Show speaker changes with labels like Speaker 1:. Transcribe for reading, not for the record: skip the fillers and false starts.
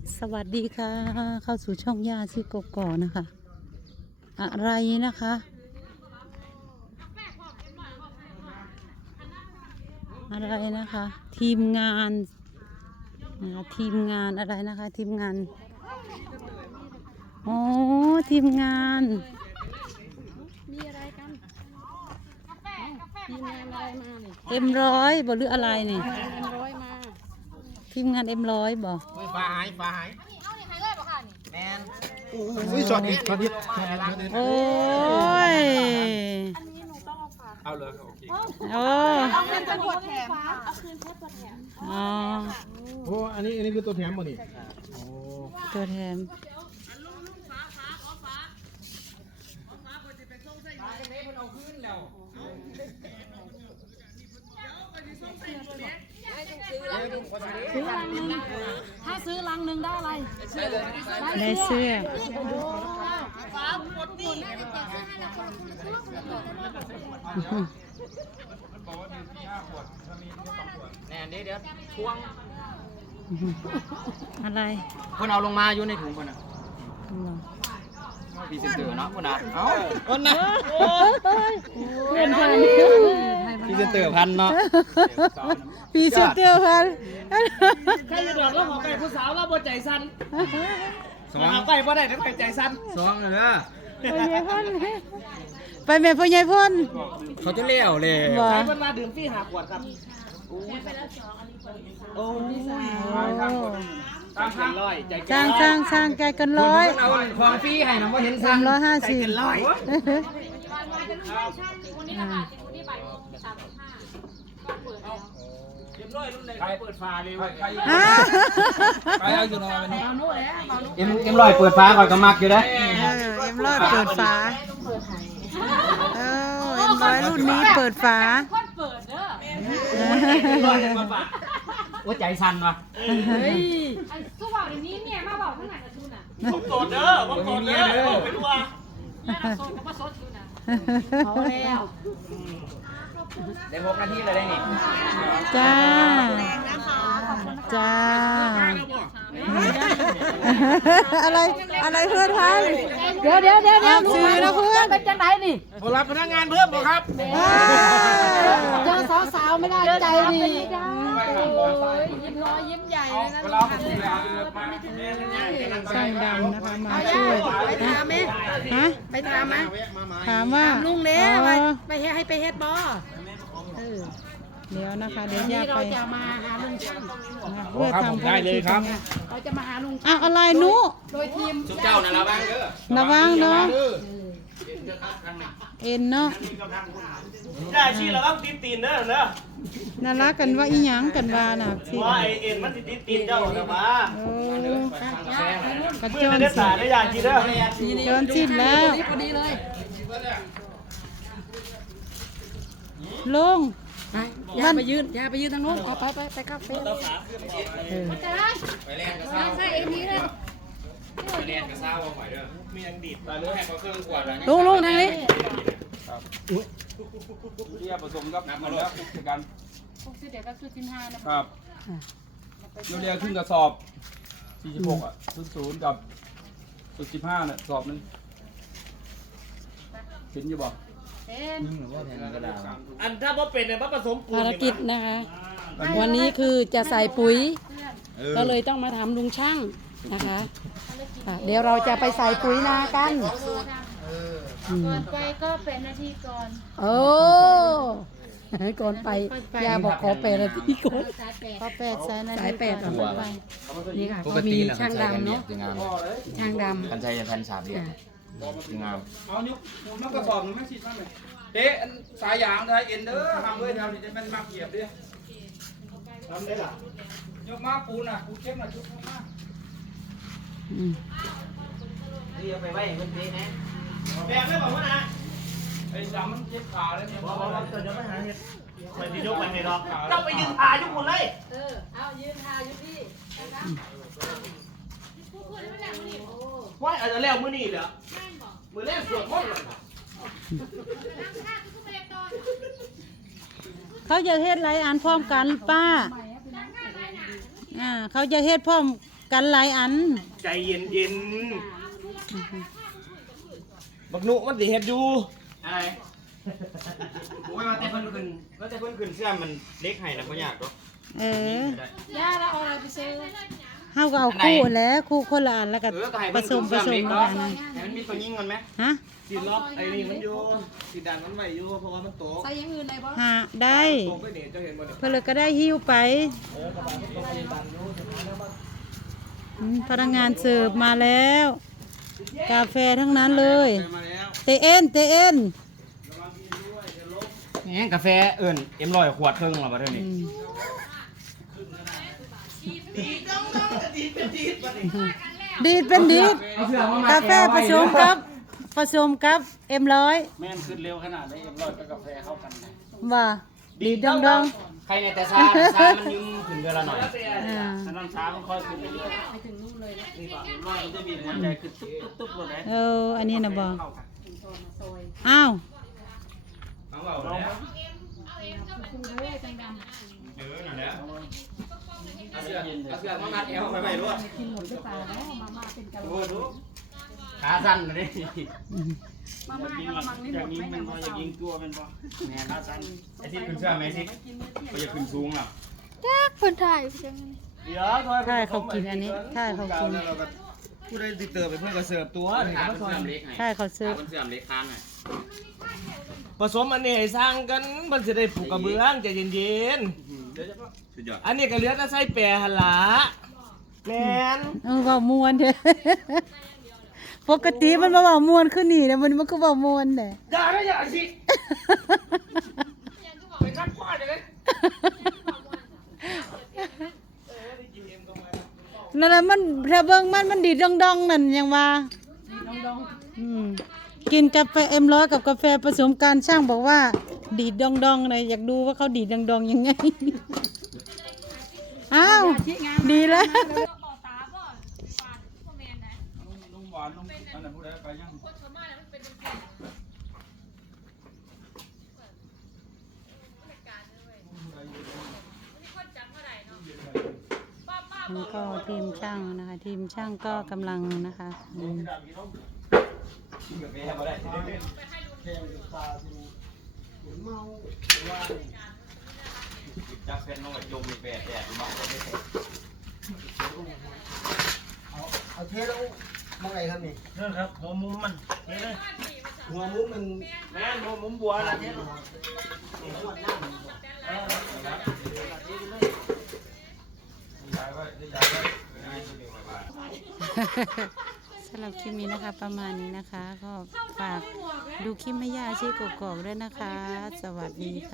Speaker 1: สวัสดีค่ะ เข้าสู่ช่องย่าชีกกอกนะคะ อะไรนะคะ อะไรนะคะ ทีมงานทีมงานอะไรนะคะ ทีมงานอ๋อทีมงาน
Speaker 2: มีอะไรกันทีมงานอะไรมาเนี่ย
Speaker 1: M100บ่หรืออะไรนี่
Speaker 2: ร้อยมา
Speaker 1: ทีมงานM100บ่
Speaker 3: ฟ้าหายฟ้าหาย
Speaker 2: เอาเนี่ยหายเลยป่ะค่ะนี่
Speaker 3: แมนอุ้ยช็อตนี้ช็อตนี้
Speaker 1: โอ้ย
Speaker 3: เอาเลยโอเค
Speaker 1: โอ้
Speaker 2: เอาคืนเป็นตัวแถมเอาคืนแค่ตัวแถม
Speaker 1: อ๋อ
Speaker 3: โอ้อันนี้คือตัวแถมบ่นี่โอ้
Speaker 1: ตัวแถม
Speaker 2: ถ้าซื้อลังหนึ่งได้อะไร
Speaker 1: ได้เสื้อ
Speaker 3: แน่เดี๋ยวช่วง
Speaker 1: อะไร
Speaker 3: คนเอาลงมาอยู่ในถุงคนน่ะ
Speaker 1: เหรอ
Speaker 3: พีเซนเตอร์เนาะคนน่ะเอ้าคนน่ะ
Speaker 1: เงินพัน
Speaker 3: พีเซนเตอร์พันเนาะ
Speaker 1: ปีสุดเดียวพัน
Speaker 4: ใครจะดอกแล้วหมอไก่ผู้สาวเราบ่ใจสั่น
Speaker 3: สอง
Speaker 4: หาไก่บ่ได้แต่ไก่ใจสั่น
Speaker 3: สองเลย
Speaker 1: ไปเมียพ่นไปเมียพ่อใหญ่พ่น
Speaker 3: เขาจะเลี้ยวเลย
Speaker 1: บ่
Speaker 4: ใครเพิ่นมาดื่มฟรีหาขวดครับโอ้ยตามร้อยใจ
Speaker 1: สร้างสร้างสร้างแกกันร้อย
Speaker 3: เอาของฟรีให้นะว่าเห็นสั่ง
Speaker 1: 350
Speaker 3: ร้อย
Speaker 4: เรียบร้อยรุ่นไหนเปิดฝาเลย
Speaker 3: ไปเอาอยู่นอนวันนี้เอ็มร้อยเปิดฟ้าก่อนก็มักอยู่นะ
Speaker 1: M100เปิดฝาM100รุ่นนี้เปิดฝา
Speaker 2: คนเปิดเด้อ
Speaker 4: ร้อยเปิดฝา
Speaker 3: ว่าใจสั่นวะ
Speaker 2: ไอ้สู้บอกเดี๋ยวนี้เนี่ยมาบอกข้างหลังกับทุนอ่ะ
Speaker 4: ผมโกรธเด้อผมโกรธเด้อไม่รู้ว่า
Speaker 2: แม่เราโซนกับว่าโซนอยู่นะเขาแล้ว
Speaker 3: ได้6 นาทีเลยได้นี่
Speaker 1: จ้าจ้าอะไรเพื่อนพันเดี๋ยวซื้อนะเพื่อน
Speaker 2: เป็นจังไหนนี่
Speaker 4: ผมรับพนักงานเพิ่มบ่ครับ
Speaker 2: เจอสาวๆไม่ได้ใจดียิ้มน้อยยิ้มใหญ่เลยนะ
Speaker 1: ช่างดำนะคะมาช่วย
Speaker 2: ไปถามไหม
Speaker 1: ฮะ
Speaker 2: ไปถามไหม
Speaker 1: ถามว่า
Speaker 2: ลุงเล่ไปให้ไปเฮ็ดบ่
Speaker 1: เดี๋ยวนะคะเดี๋ยวย่า
Speaker 2: นี่
Speaker 1: ไป
Speaker 2: เราจะมาหาลุงช่าง
Speaker 1: เพื่อทำ
Speaker 4: ได้เลยครับ
Speaker 2: เราจะมาหาลุง
Speaker 1: อ่ะอะไรนุ
Speaker 2: โดยทีม
Speaker 3: สุเจ้าน่ะระวังเด้อ
Speaker 1: ระวังเนาะเอ็นเนาะ
Speaker 4: ได้ชีแล้วต้องตีนตีนเด้อเด้อ
Speaker 1: น่ารักกันว่าอีหยังกันว่าน่ะสิ
Speaker 4: ว่าไอเอ็นมันติดตีนเจ้าแต่ว่า
Speaker 1: โอ้กระ
Speaker 4: เมื่
Speaker 1: จ
Speaker 4: อน ได้
Speaker 1: สิ
Speaker 4: สาได้ยาจีเด้อ
Speaker 1: จนสิ้นแล้ว
Speaker 2: พอดีเลย
Speaker 1: ลุง
Speaker 2: อย่าไปยืนทางโน้นเอาไปคาเฟ่
Speaker 3: ไปแล่นกับเศร้าไปแล่นกับเศร้าเอาหอยเด้อมียังดีดไปเลยแค่เครื่องขวดแล้ว
Speaker 2: ลุงทางนี้
Speaker 5: ที่ผสมกับน้ำมันแล้วคือกัน
Speaker 2: 60เดี๋ยวก็คือ15นะครับ
Speaker 5: เรียวๆขึ้นกระสอบ46อ่ะ00กับ15เนี่ยสอบนึงเห็นอยู่บ่
Speaker 4: อันถ้าบ่เป็นเนี่ยบ่ผสมปูน
Speaker 2: ภารกิจนะคะ วันนี้คือจะใส่ปุ๋ย ก็เลยต้องมาถามลุงช่างนะคะเดี๋ยวเราจะไปใส่ปุ๋ยนากัน
Speaker 6: ก่อนไปก็8 นาทีก่อน
Speaker 2: โอ้ก่อนไปยาบอกขอ8 นาทีก่อน
Speaker 6: สาย8
Speaker 1: พอแปดสายนา
Speaker 2: สาย
Speaker 1: ฬิ
Speaker 2: แปด
Speaker 1: กา
Speaker 2: ก่อนไปนี่ค่ะก็มีช่างดำเนาะช่างดำ
Speaker 3: กันใจจะพันสามเหลี่ยมงาม
Speaker 5: เอานิ้วมันกระสอบนึงไม่สิบ้างเลยเอ๊ะสายยางได้เอ็นเด้อทำด้วยแถวนี้จะเป็นมักเหยียบดิ
Speaker 4: ทำได้ล่ะ
Speaker 5: ยกมาปูน่ะปูเช็คหน่อยชุบมา
Speaker 3: นี่เอาไปไว้เงินเจ๊นะ
Speaker 4: แบกได้บอกว่านะ
Speaker 5: ไอ้ดำมันเจ็บขาเลยเนี่ย
Speaker 4: บอกว่าเดี๋ยวไปหาเห็ดไปที่ยกไปให้ดอกเจ้าไปยืนถ่ายยุคคนเลย
Speaker 2: เอายืนทาอยู่พี่
Speaker 4: ว่าอาจจะแล้วมื้อนี้เหรอมื้อแรกสวดมนต์เลย
Speaker 1: เขาจะเฮ็ดไรอ่านพร้อมกันป้าเขาจะเฮ็ดพร้อมกันหลายอัน
Speaker 4: ใจเย็นๆบักหนุมันสิเฮ็ดอยู่
Speaker 3: อะไรโอ้ยมาแต่เพิ่นขึ้นเสื้อมันเล็กให้นะบ่ยากหรอก
Speaker 1: เออย่
Speaker 6: าแล้วเอาอะไรไปซื้อ
Speaker 1: เฮาก็เอาคู่แหล้วคู่คนละอันแล้วก็
Speaker 3: เออก็ให้
Speaker 1: ผ
Speaker 3: เพิ่น
Speaker 1: ส
Speaker 3: ขึ้
Speaker 1: ม
Speaker 3: น
Speaker 1: ผ
Speaker 3: เสื้อ
Speaker 1: สม
Speaker 3: เล็ก
Speaker 1: กั
Speaker 3: เนาะ
Speaker 1: น
Speaker 3: ให้มันมีตัวยิงก่อนไหม
Speaker 1: ฮะ
Speaker 4: สิล็อกไอ้นี่มันอยู่สิดันมันไว้อยู่เพราะว่ามันตก
Speaker 6: ใส่อย่างอื่นเลยบ่
Speaker 1: หาได้
Speaker 4: ตกไปนี่เจ้าเห็นบ่เนี่ย
Speaker 1: เพื่อเลยก็ได้หิ้วไป
Speaker 4: กระบะมันตกไปดันอยู่สิหาแล้วมา
Speaker 1: พนักงานเสิร์ฟมาแล้ว กาแฟทั้งนั้นเลย
Speaker 4: มาแล้ว
Speaker 1: เตเอ็นเตเอ็น
Speaker 3: นี่กาแฟเอิ่นเอ็มร้อยขวดครึ่งหรอบ่เท่านี้
Speaker 1: ดีดเป็นดีด
Speaker 3: เอาเสื้อมาก
Speaker 1: าแฟผสมกับเอ็มร้อย
Speaker 5: แม่นขึ้นเร็วขนาดนี้M100กับกาแฟเข้ากันนะ
Speaker 1: ว่าดีดดองดอง
Speaker 3: ใครในแต่ซามันยืมถึงเดือนละหน่อย
Speaker 1: อ่า
Speaker 5: ถ้าน้ำช้ามันค่อยขึ้นเรื่อยๆไปถึงนู่นเลยนี่ป่ะM100มันจะมีหัวใจคือตุ๊บๆเลยนะ
Speaker 1: เอออันนี้นะบออ้าว
Speaker 3: เอาเบาแล้ว
Speaker 6: คุณเด้จังดำ
Speaker 3: เออนั่นแหละเอาเสื้อมามัดเอวไปรู้
Speaker 6: กินหมดหรือเปล่าแล้วมาม่าเป็นกะ
Speaker 3: โอ้
Speaker 6: ละ
Speaker 3: รู้ขาสั้นเลย
Speaker 6: มาม่ากะละมังนี่หมดไหมเนี่ย
Speaker 5: มันจะยิงตัวเป็นปะแม่น่าสั้น
Speaker 3: ไอ้ที่ขึ้นเสื้อไหมสิก็จะขึ้นสูงหรอ
Speaker 6: คนถ่ายจัง
Speaker 4: เดี๋ยวทอย
Speaker 1: ถ้าเขากินอันนี้ถ้าเขากิน
Speaker 4: ผู้ใดติดเติมไปเพื่อนก็เสิร์ฟตัวนี่
Speaker 3: ขา
Speaker 4: ก็
Speaker 3: เป็น
Speaker 4: ซอย
Speaker 3: เสื้อเล็กไง
Speaker 1: ถ้าเขาซื้อ
Speaker 3: ขาเป็นเสื้อเล็กค้านไง
Speaker 4: ผสมอันนี้ให้สร้างกันมันสิได้ผูกกระเบื้องใจเย็น
Speaker 3: สุดยอด
Speaker 4: ๆอันนี้ก็เหลือแต่ใส่แปรหั่นล่ะแม่น
Speaker 1: เออเบามวนเถอะ ปกติมันมาเบามวนขึ้นนี่นะมันก็เบามวนแหละ
Speaker 4: อย่านะอย่าสิไปคัดป้าเลย
Speaker 1: นั่นน่ะมันถ้าเบิ่งมันดีดดองๆนั่นยังว่าอืมกินกาแฟเอ็มร้อยกับกาแฟผสมกันช่างบอกว่า ดีดดองๆนะอยากดูว่าเขาดีดดองๆยังไง อ้าวดีแล้ว
Speaker 5: ลุงหวานลุงอันนั้นผู้ใดไปยัง
Speaker 1: นี่ก็ทีมช่างนะคะ ทีมช่างก็กำลังนะคะอืม
Speaker 3: จับเป็นน้องจมมีแปดแดดมองไม่เห็น
Speaker 4: เอาเทแล้วมองไงครับนี่
Speaker 5: นั่นครับหัวมุมมันนี่เลย
Speaker 4: หัวมุ้งมัน
Speaker 5: แม่นหัวมุมบัวนะเทลย้ายไว้ย้ายไว้
Speaker 1: สำหรับคลิปนี้นะคะ ประมาณนี้นะคะ ก็ฝากดูคลิปแม่ย่าชีกกอกๆด้วยนะคะ สวัสดีค่ะ